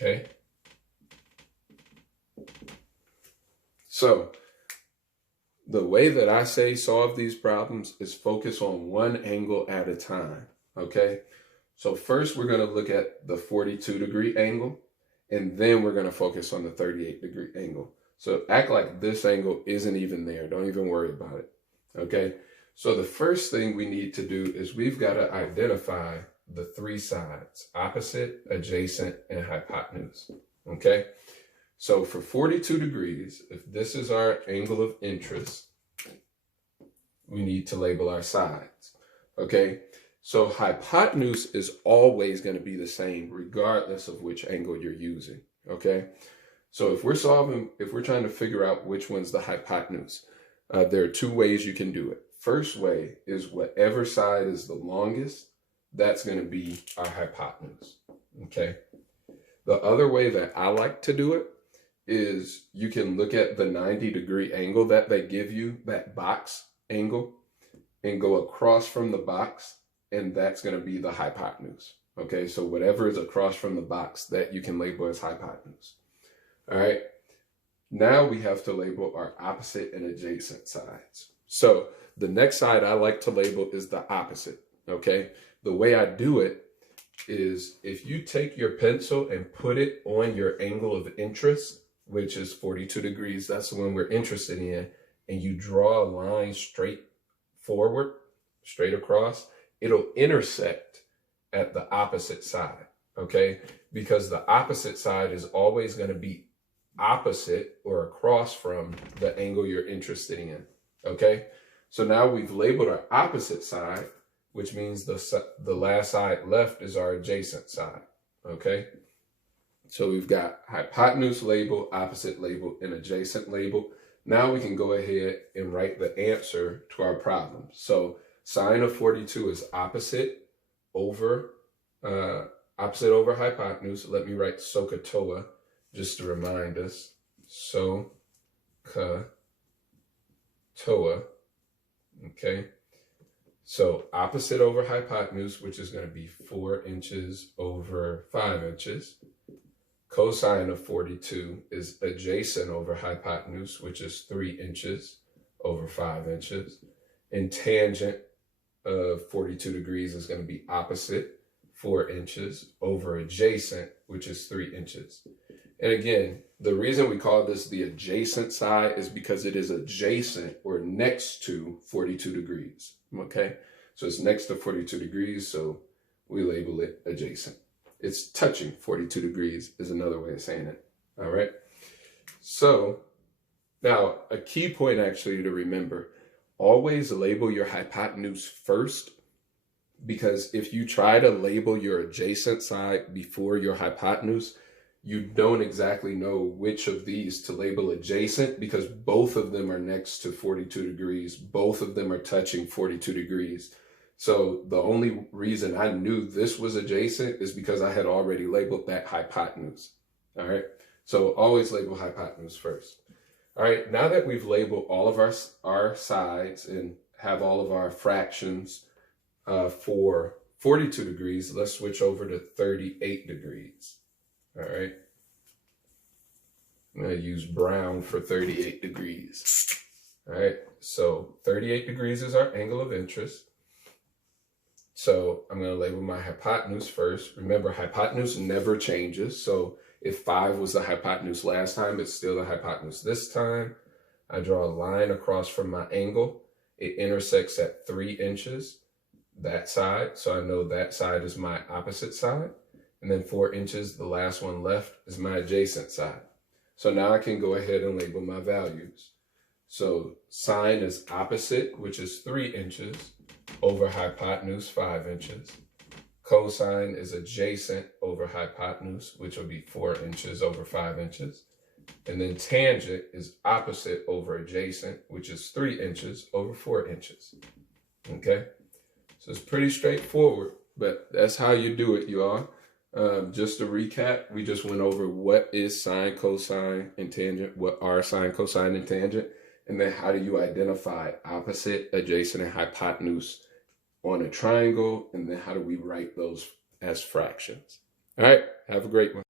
okay? So the way that I say solve these problems is focus on one angle at a time, okay? So first we're going to look at the 42-degree angle, and then we're going to focus on the 38-degree angle. So act like this angle isn't even there. Don't even worry about it, okay? So the first thing we need to do is we've got to identify the three sides: opposite, adjacent, and hypotenuse, okay? So for 42 degrees, if this is our angle of interest, we need to label our sides, okay? So hypotenuse is always going to be the same regardless of which angle you're using, okay? So if we're trying to figure out which one's the hypotenuse, there are two ways you can do it. First way is whatever side is the longest, that's going to be our hypotenuse, okay? The other way that I like to do it is you can look at the 90-degree angle that they give you, that box angle, and go across from the box, and that's going to be the hypotenuse, okay? So whatever is across from the box, that you can label as hypotenuse. All right, now we have to label our opposite and adjacent sides. So the next side I like to label is the opposite, okay? The way I do it is if you take your pencil and put it on your angle of interest, which is 42 degrees, that's the one we're interested in, and you draw a line straight forward, straight across, it'll intersect at the opposite side, okay? Because the opposite side is always going to be opposite or across from the angle you're interested in, okay? So now we've labeled our opposite side, which means the last side left is our adjacent side, okay? So we've got hypotenuse label, opposite label, and adjacent label. Now we can go ahead and write the answer to our problem. So sine of 42 is opposite over hypotenuse. Let me write SohCahToa just to remind us. SohCahToa, okay? So opposite over hypotenuse, which is going to be 4 inches over 5 inches. Cosine of 42 is adjacent over hypotenuse, which is 3 inches over 5 inches. And tangent of 42 degrees is going to be opposite, 4 inches, over adjacent, which is 3 inches. And again, the reason we call this the adjacent side is because it is adjacent or next to 42 degrees, okay? So it's next to 42 degrees, so we label it adjacent. It's touching 42 degrees is another way of saying it, all right? So now a key point actually to remember, always label your hypotenuse first, because if you try to label your adjacent side before your hypotenuse, you don't exactly know which of these to label adjacent because both of them are next to 42 degrees. Both of them are touching 42 degrees. So the only reason I knew this was adjacent is because I had already labeled that hypotenuse. All right. So always label hypotenuse first. All right. Now that we've labeled all of our sides and have all of our fractions for 42 degrees, let's switch over to 38 degrees. All right. I'm going to use brown for 38 degrees. All right. So 38 degrees is our angle of interest. So I'm going to label my hypotenuse first. Remember, hypotenuse never changes. So if 5 was the hypotenuse last time, it's still the hypotenuse this time. I draw a line across from my angle. It intersects at 3 inches, that side. So I know that side is my opposite side. And then 4 inches, the last one left, is my adjacent side. So now I can go ahead and label my values. So sine is opposite, which is 3 inches, over hypotenuse, 5 inches. Cosine is adjacent over hypotenuse, which will be 4 inches over 5 inches. And then tangent is opposite over adjacent, which is 3 inches over 4 inches. Okay? So it's pretty straightforward, but that's how you do it, y'all. Just to recap, we just went over what is sine, cosine, and tangent, what are sine, cosine, and tangent, and then how do you identify opposite, adjacent, and hypotenuse on a triangle, and then how do we write those as fractions. All right, have a great one.